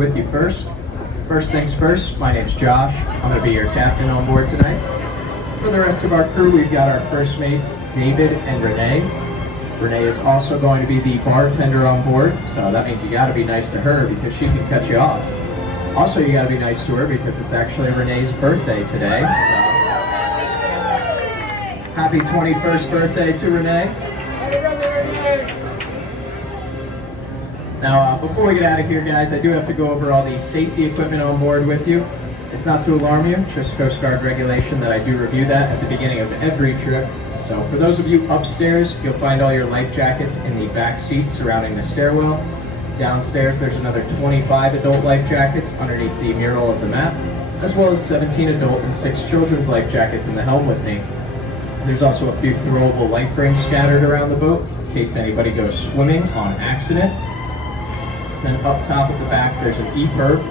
with you first. First things first, my name's Josh. I'm going to be your captain on board tonight. For the rest of our crew, we've got our first mates, David and Renee. Renee is also going to be the bartender on board, so that means you got to be nice to her because she can cut you off. Also, you got to be nice to her because it's actually Renee's birthday today. So, happy 21st birthday to Renee. Now, before we get out of here, guys, I do have to go over all the safety equipment on board with you. It's not to alarm you, it's just Coast Guard regulation that I do review that at the beginning of every trip. So for those of you upstairs, you'll find all your life jackets in the back seats surrounding the stairwell. Downstairs, there's another 25 adult life jackets underneath the mural of the map, as well as 17 adult and 6 children's life jackets in the helm with me. There's also a few throwable life rings scattered around the boat in case anybody goes swimming on accident. Then up top at the back, there's an E-perp.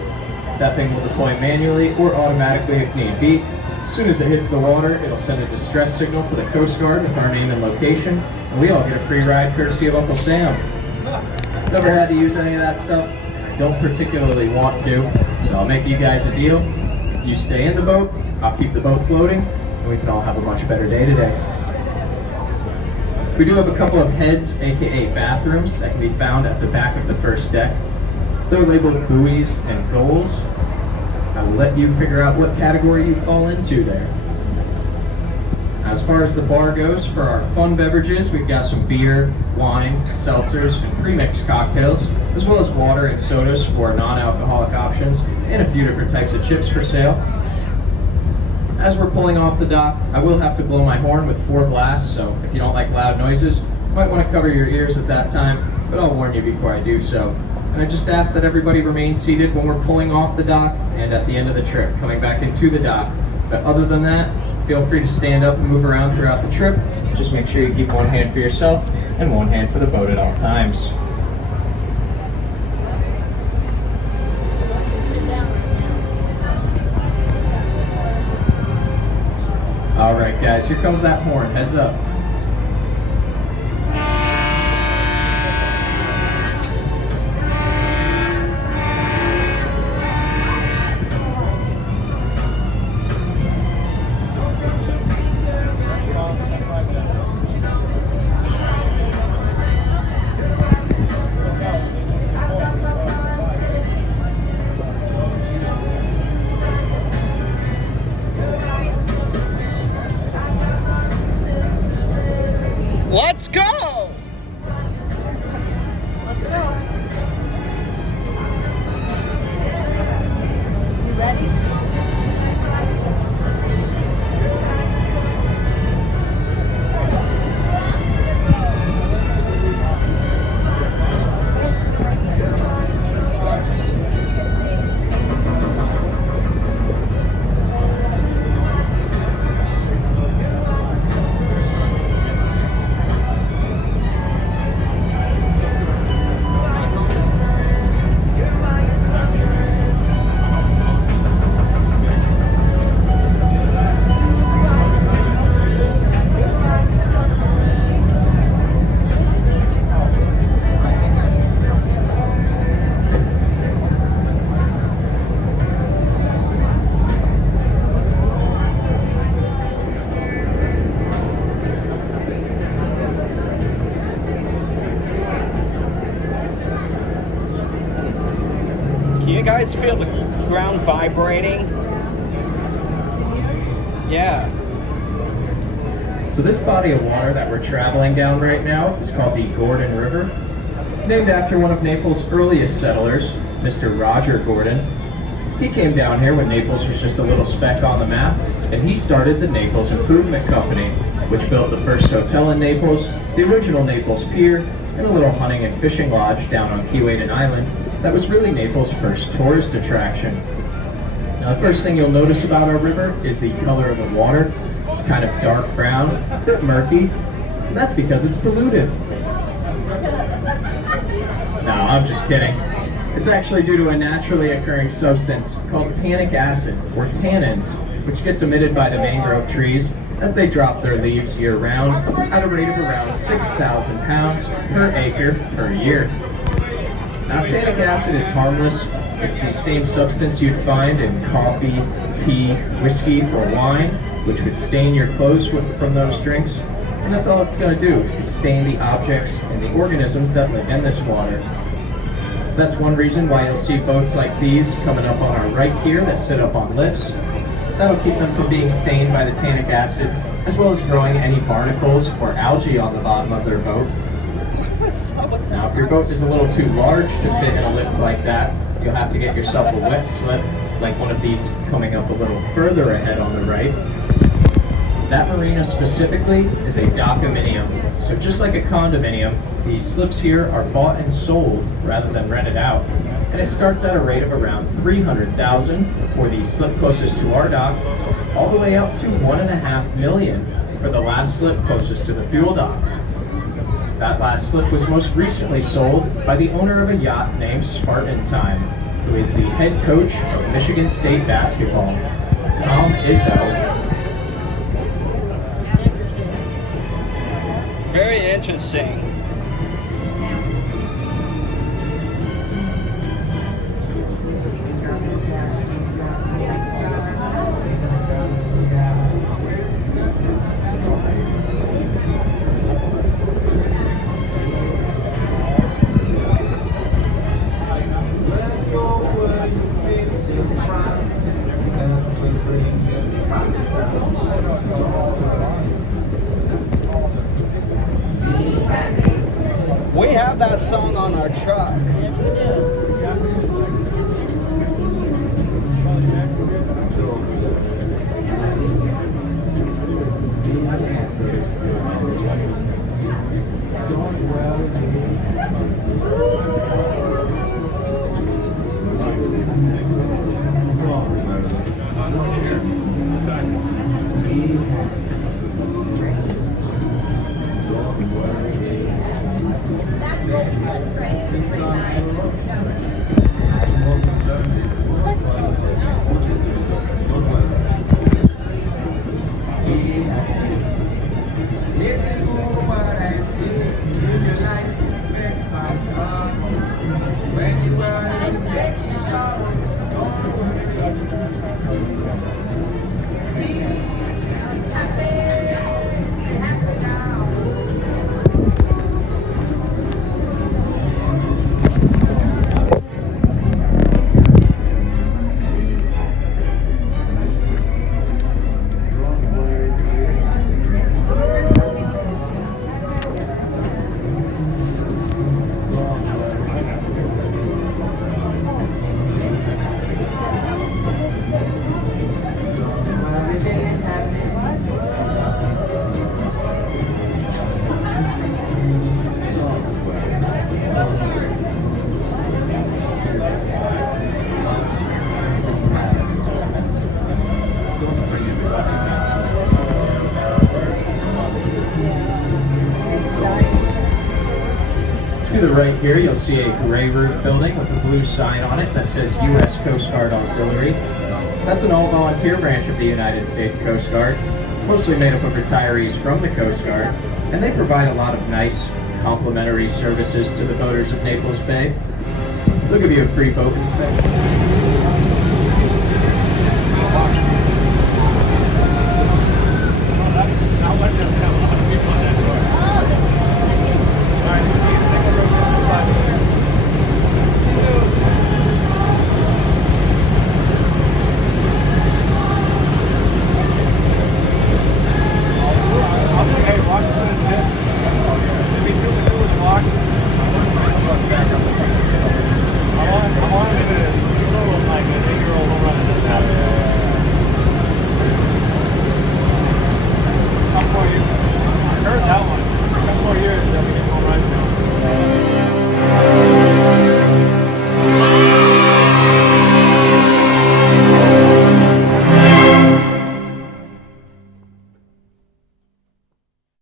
That thing will deploy manually or automatically if need be. As soon as it hits the water, it'll send a distress signal to the Coast Guard with our name and location, and we all get a free ride courtesy of Uncle Sam. Never had to use any of that stuff. I don't particularly want to, so I'll make you guys a deal. If you stay in the boat, I'll keep the boat floating, and we can all have a much better day today. We do have a couple of heads, aka bathrooms, that can be found at the back of the first deck. They're labeled buoys and goals. I will let you figure out what category you fall into there. As far as the bar goes, for our fun beverages, we've got some beer, wine, seltzers, and pre-mixed cocktails, as well as water and sodas for non-alcoholic options, and a few different types of chips for sale. As we're pulling off the dock, I will have to blow my horn with 4 blasts, so if you don't like loud noises, you might want to cover your ears at that time, but I'll warn you before I do so. And I just ask that everybody remain seated when we're pulling off the dock and at the end of the trip, coming back into the dock. But other than that, feel free to stand up and move around throughout the trip. Just make sure you keep one hand for yourself and one hand for the boat at all times. All right, guys, here comes that horn. Heads up. Let's go! Let's go. You ready? Can you guys feel the ground vibrating? Yeah. So this body of water that we're traveling down right now is called the Gordon River. It's named after one of Naples' earliest settlers, Mr. Roger Gordon. He came down here when Naples was just a little speck on the map, and he started the Naples Improvement Company, which built the first hotel in Naples, the original Naples Pier, and a little hunting and fishing lodge down on Keewaydin Island that was really Naples' first tourist attraction. Now the first thing you'll notice about our river is the color of the water. It's kind of dark brown, a bit murky, and that's because it's polluted. No, I'm just kidding. It's actually due to a naturally occurring substance called tannic acid, or tannins, which gets emitted by the mangrove trees as they drop their leaves year-round at a rate of around 6,000 pounds per acre per year. Now, tannic acid is harmless, It's the same substance you'd find in coffee, tea, whiskey, or wine, which would stain your clothes from those drinks. And that's all it's going to do, is stain the objects and the organisms that live in this water. That's one reason why you'll see boats like these coming up on our right here that sit up on lifts. That'll keep them from being stained by the tannic acid, as well as growing any barnacles or algae on the bottom of their boat. Now, if your boat is a little too large to fit in a lift like that, you'll have to get yourself a wet slip, like one of these coming up a little further ahead on the right. That marina specifically is a docominium. So just like a condominium, these slips here are bought and sold rather than rented out. And it starts at a rate of around $300,000 for the slip closest to our dock, all the way up to $1.5 million for the last slip closest to the fuel dock. That last slip was most recently sold by the owner of a yacht named Spartan Time, who is the head coach of Michigan State basketball, Tom Izzo. Very interesting. We have that song on our truck. Yes, we do. To the right here, you'll see a gray roof building with a blue sign on it that says U.S. Coast Guard Auxiliary. That's an all-volunteer branch of the United States Coast Guard, mostly made up of retirees from the Coast Guard, and they provide a lot of nice, complimentary services to the boaters of Naples Bay. They'll give you a free boat inspection.